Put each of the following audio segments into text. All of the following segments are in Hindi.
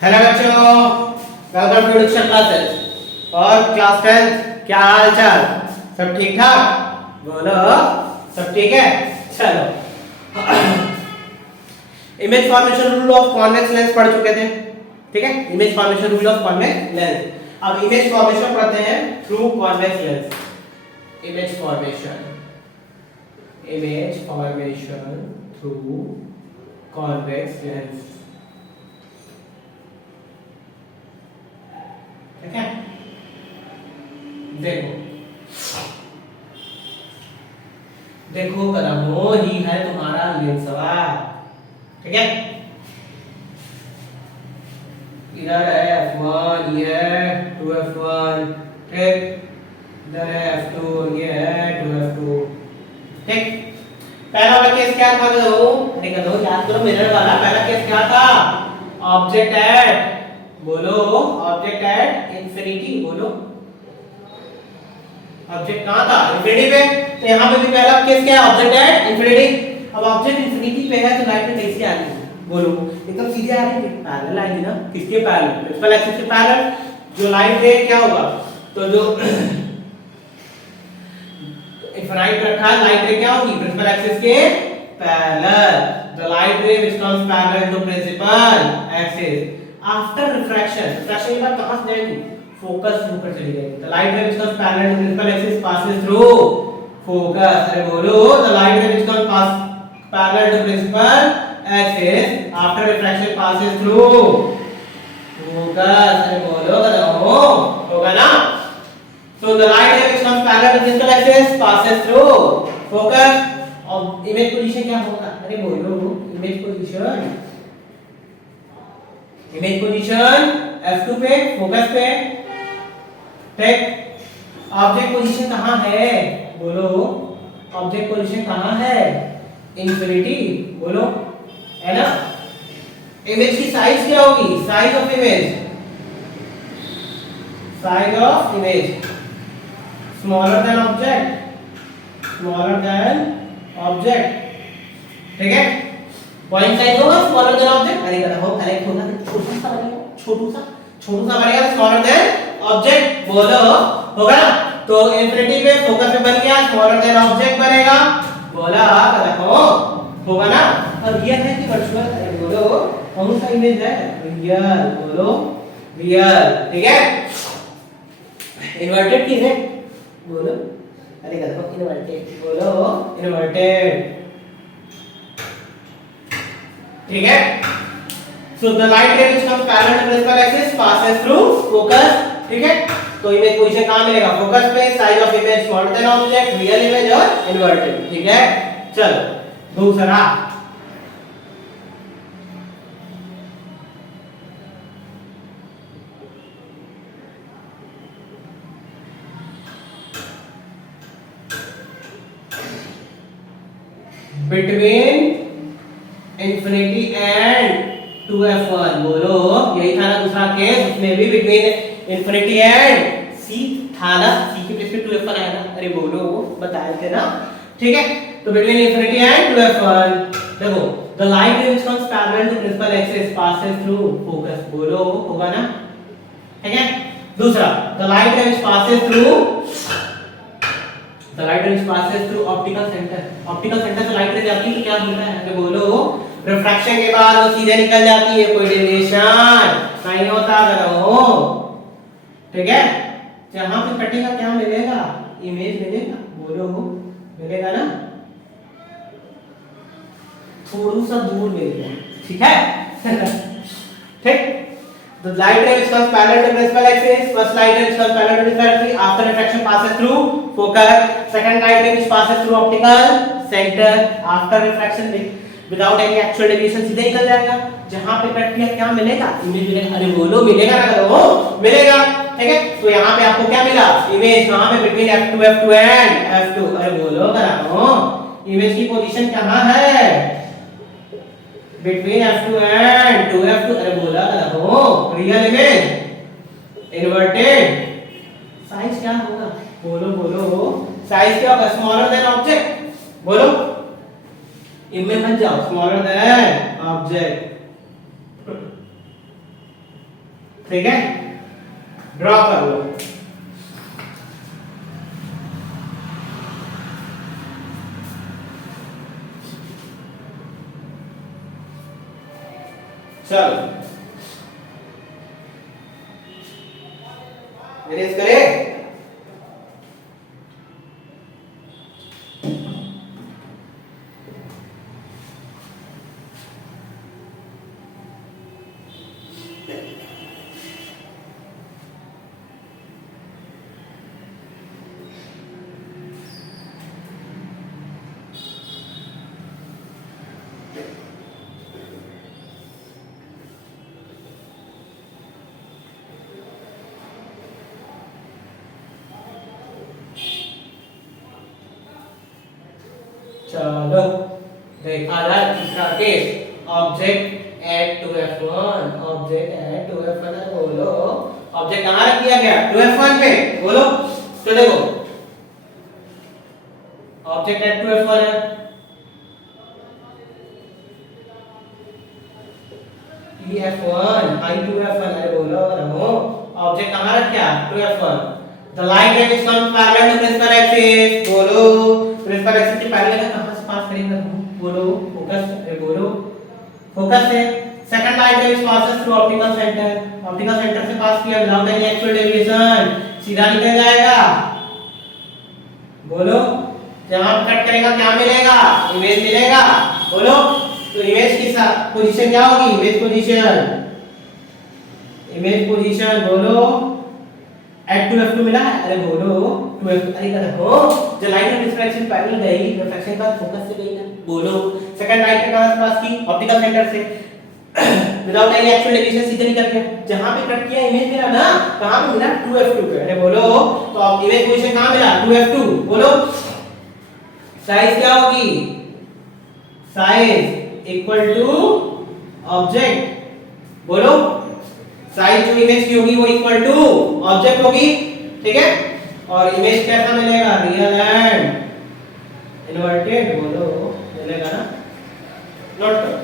हेलो बच्चों, वेलकम टू डिक्शन क्लासेस। और क्लास 10 क्या हाल चाल? सब ठीक ठाक? बोलो, सब ठीक है? चलो, image formation rule of convex lens पढ़ चुके थे, ठीक है? Image formation rule of convex lens. अब इमेज फॉर्मेशन पढ़ते हैं through convex lens. Image formation through convex lens, ठीक है? देखो देखो कदमों ही है तुम्हारा लेंसवा, ठीक है? इधर है f1, ये है 2f1, ठीक? इधर है f2, ये है 2f2, ठीक? पहला वाला केस क्या था कदमों? अरे कदमों याद करो, मिरर वाला पहला केस क्या था? ऑब्जेक्ट एट, बोलो ऑब्जेक्ट एट इंफिनिटी, बोलो ऑब्जेक्ट कहां था? इंफिनिटी पे। तो यहां पे भी पहला केस क्या है? Object at infinity. अब ऑब्जेक्ट इंफिनिटी पे है तो लाइट में कैसे आ रही है? बोलो एकदम सीधे आ रही है, पैरेलल आएगी ना? किसके पैरेलल? प्रिंसिपल एक्सिस के पैरेलल। जो लाइट रे क्या होगा? तो जो इनफाइनाइट रखा है, लाइट रे क्या होगी? प्रिंसिपल एक्सिस के parallel. The light ray which comes parallel to principal axis after refraction, refraction के बाद कहां से जाएगी? फोकस के ऊपर चली जाएगी। The light ray which comes parallel to principal axis passes through focus। अरे बोलो, the light ray which comes pass parallel to principal axis after refraction passes through focus। अरे बोलो करो, होगा ना? So the light ray which comes parallel to principal axis passes through focus। अब इमेज पोजीशन क्या होगा? अरे बोलो, इमेज पोजीशन f2 पे, फोकस पे, ठीक? ऑब्जेक्ट पोजीशन कहां है? बोलो ऑब्जेक्ट पोजीशन कहां है? इंफिनिटी, बोलो, है ना? इमेज की साइज क्या होगी? Size of image smaller than object, ठीक है? पॉइंट साइज होगा स्मॉलर देन ऑब्जेक्ट। अरे कहता हो करेक्ट होगा, छोटा सा बनेगा, छोटू सा बनेगा, स्मॉलर देन ऑब्जेक्ट, बोलो होगा ना? तो इंफिनिटी पे फोकस पे बन गया, स्मॉलर देन ऑब्जेक्ट बनेगा, बोला कहता हो, होगा ना? अब रियल है कि वर्चुअल? अरे बोलो कौन सा इमेज है? रियल, बोलो रियल, ठीक है? इन्वर्टेड की है, बोलो, अरे कहता हो इन्वर्टेड, बोलो इन्वर्टेड, ठीक है? So the light ray which comes parallel to principal axis passes through focus, ठीक है? तो इमेज पोजीशन कहां मिलेगा? फोकस पे। Size of image smaller than object, real image और इन्वर्टेड, ठीक है? चलो दूसरा, बिटवीन इंफिनिटी एंड 2f1, बोलो यही था ना दूसरा केस? उसमें भी बिटवीन इंफिनिटी एंड c था ना? c के प्लेस पे 2f1 आया था। अरे बोलो, बताए थे ना, ठीक है? तो बिटवीन इंफिनिटी एंड 2f1, देखो the light ray which comes parallel to principal axis passes through focus, बोलो होगा ना, ठीक है? दूसरा, the light ray which passes through optical centre से लाइट रे जाती है तो क्या बोलता है? अरे बोलो रिफ्रैक्शन के बाद वो सीधे निकल जाती है, कोई डेविएशन नहीं होता, करो, ठीक है? जहां पे कटेगा क्या मिलेगा? इमेज मिलेगा, बोलो मिलेगा ना? थोड़ा सा दूर मिलेगा, ठीक है? ठीक? The light ray which comes parallel to principal axis, first light ray which comes parallel to principal axis after refraction passes through focus, second light ray which passes through optical center after refraction without any actual deviation सीधे निकल जाएगा। जहां पे कट किया क्या मिलेगा? इमेज मिलेगा। अरे बोलो मिलेगा ना? करो, मिलेगा, ठीक है? तो यहाँ पे आपको क्या मिला? इमेज कहां पे? Between f2 and f2। अरे बोलो करो, इमेज की पोजीशन कहां है? Between f2 and 2f2। अरे बोला करो, रियल इमेज इन्वर्टेड। साइज क्या होगा? बोलो साइज क्या होगा? स्मॉलर देन ऑब्जेक्ट, बोलो इनमें मत जाओ, स्मॉलर देन ऑब्जेक्ट, ठीक है, ड्रॉ कर लो। चलो इरेज करें। चलो देखा जाए तीसरा case, object at two F1, object at two F1 है, बोलो ऑब्जेक्ट कहाँ रख दिया गया, टू F1 पे, बोलो। तो देखो ऑब्जेक्ट एट टू F1 है, F1 हाई टू F1, अरे बोलो रमो, ऑब्जेक्ट कहाँ रखा two F1, the line ray which comes parallel to principal axis, बोलो प्रिंसिपल एक्सिस के पैरेलल है, कहां से पास करेगा, बोलो फोकस, अरे बोलो फोकस है। Second line ray which passes through optical centre, optical centre से पास किया विदाउट एनी एक्चुअल डेविएशन, सीधा निकल जाएगा, बोलो जहां कट करेगा क्या मिलेगा, इमेज मिलेगा, बोलो। तो इमेज की पोजीशन क्या होगी, इमेज पोजीशन बोलो एट टू F2 मिला है, अरे बोलो टू F2, अरे देखो जो लाइट ऑफ रिफ्रैक्शन पैरेलल गई, रिफ्रैक्शन का फोकस से गई ना, बोलो सेकंड लाइट के कहां से पास की, ऑप्टिकल सेंटर से, विदाउट एनी एक्चुअल डेविएशन सीधे निकल गया, जहां पे कट किया इमेज मिला ना, कहां पे मिला टू F2 पे, अरे बोलो तो अब इमेज पोजीशन कहां मिला टू F2, बोलो साइज क्या होगी, साइज इक्वल टू ऑब्जेक्ट, बोलो साइज जो इमेज की होगी वो इक्वल टू ऑब्जेक्ट होगी, ठीक है। और इमेज कैसा मिलेगा, रियल एंड इन्वर्टेड, बोलो मिलेगा ना, नोट करो।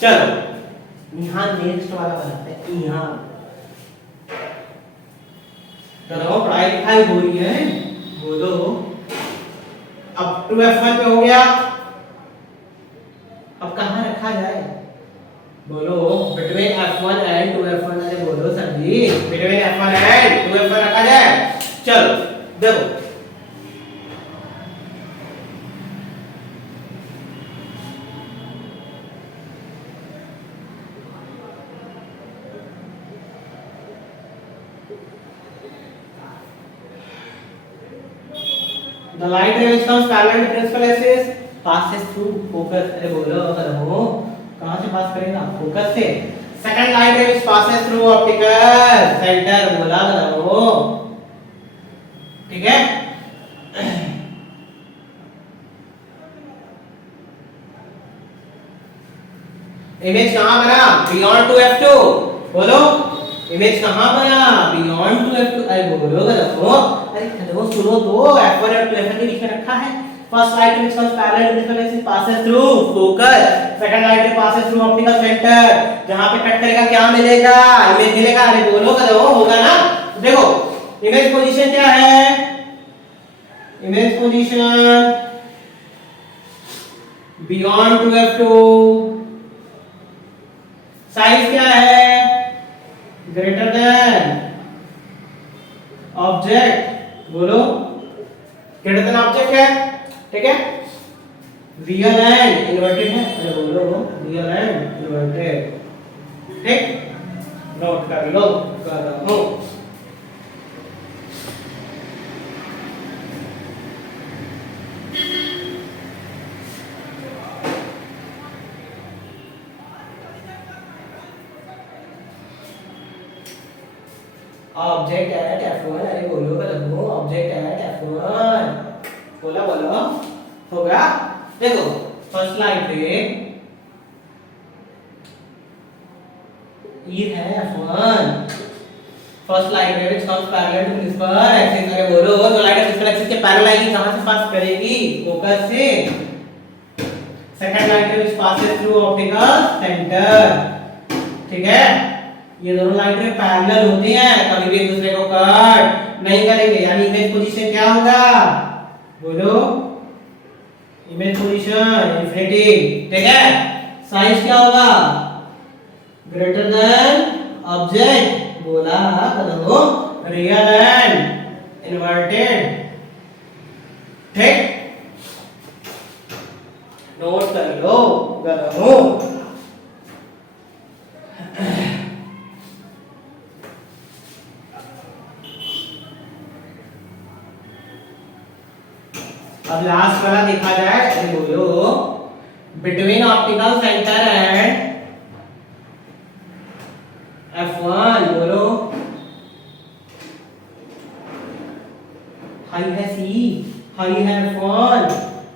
चलो यहाँ नेक्स्ट वाला बनाते हैं, यहाँ चलो पढ़ाई लिखाई हो रही है, बोलो अब टू F1 पे हो गया, अब कहाँ रखा जाए, बोलो between F1 and two F1, अरे बोलो sir ji between F1 and two F1 रखा जाए। चलो देखो the light ray which comes parallel to principal axis passes through focus, अरे बोलो अगर हो कहां से पास करेगा, फोकस से। सेकंड लाइट रे which passes through optical center, बोला अगर हो, ठीक है। इमेज कहां बना, बियॉन्ड टू F2, बोलो इमेज कहां बना, बियॉन्ड टू F2, अरे बोलो अगर हो, अरे देखो सुनो तो F1 और F2 के बीच में रखा है, first light which comes parallel to principal axis passes through focus, second light passes through optical center, जहां पे कट करेगा क्या मिलेगा, इमेज मिलेगा, अरे बोलो करो होगा ना। देखो इमेज पोजीशन क्या है, image position beyond two F2, size क्या है, ग्रेटर देन ऑब्जेक्ट, बोलो ग्रेटर देन ऑब्जेक्ट है, ठीक है। रियल एंड इन्वर्टेड है, अरे बोलो रियल एंड इन्वर्टेड, ठीक, नोट कर लो, कर रहा हूं। ऑब्जेक्ट एट F1, अरे बोलो बोलो ऑब्जेक्ट एट F1, बोला बोलो हो गया। देखो फर्स्ट लाइन पे ये है F1, फर्स्ट लाइन पे which comes parallel to principal axis, अरे बोलो तो लाइट प्रिंसिपल एक्सिस के पैरेलल आएगी, कहां से पास करेगी? फोकस से। Second light ray which passes through optical centre, ठीक है। ये दोनों लाइट रे पैरेलल होते हैं, कभी भी एक दूसरे को कट नहीं करेंगे, यानी इमेज पोजीशन क्या होगा? बोलो, इमेज पोजीशन इंफिनिटी, ठीक है। साइज क्या होगा? ग्रेटर देन ऑब्जेक्ट, बोला करो, रियल एंड इन्वर्टेड, ठीक। नोट कर लो गनो। अब लास्ट वाला देखा जाए, बोलो, between optical centre and F1, बोलो, हाई है C, हाई है F1,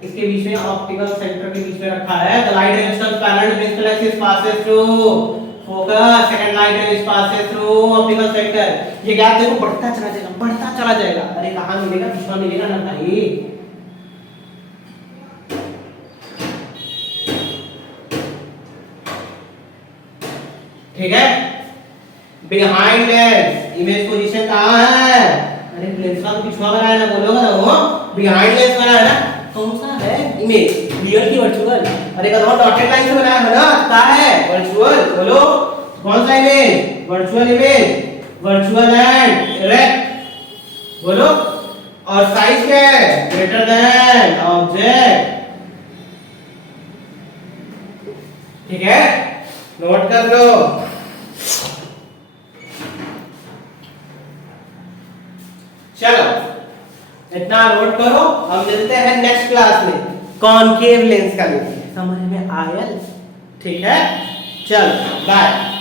इसके बीच में ऑप्टिकल सेंटर के बीच में रखा है। The light ray distance parallel to principal axis passes through focus, second light ray which passes through optical centre. ये गैप देखो बढ़ता चला जाएगा, बढ़ता चला जाएगा। अरे कहां मिलेगा? बीच में मिलेगा ना भाई, ठीक है। बिहाइंड लेंस, इमेज पोजीशन कहां है? अरे लेंस का पिछवा बनाया ना, बोलो ना वो बिहाइंड लेंस बनाया ना, कौन सा है? इमेज, रियल की वर्चुअल? अरे कदम डॉटेड लाइन से बनाया है ना, क्या है? वर्चुअल, बोलो कौन सा image? Virtual image, virtual and direct, बोलो। और साइज क्या है? ग्रेटर देन ऑब्जेक्ट, ठीक है। नोट कर लो। चलो इतना नोट करो, हम मिलते हैं नेक्स्ट क्लास में कॉनकेव लेंस का लेंगे। समझ में आया? ठीक है, चल बाय।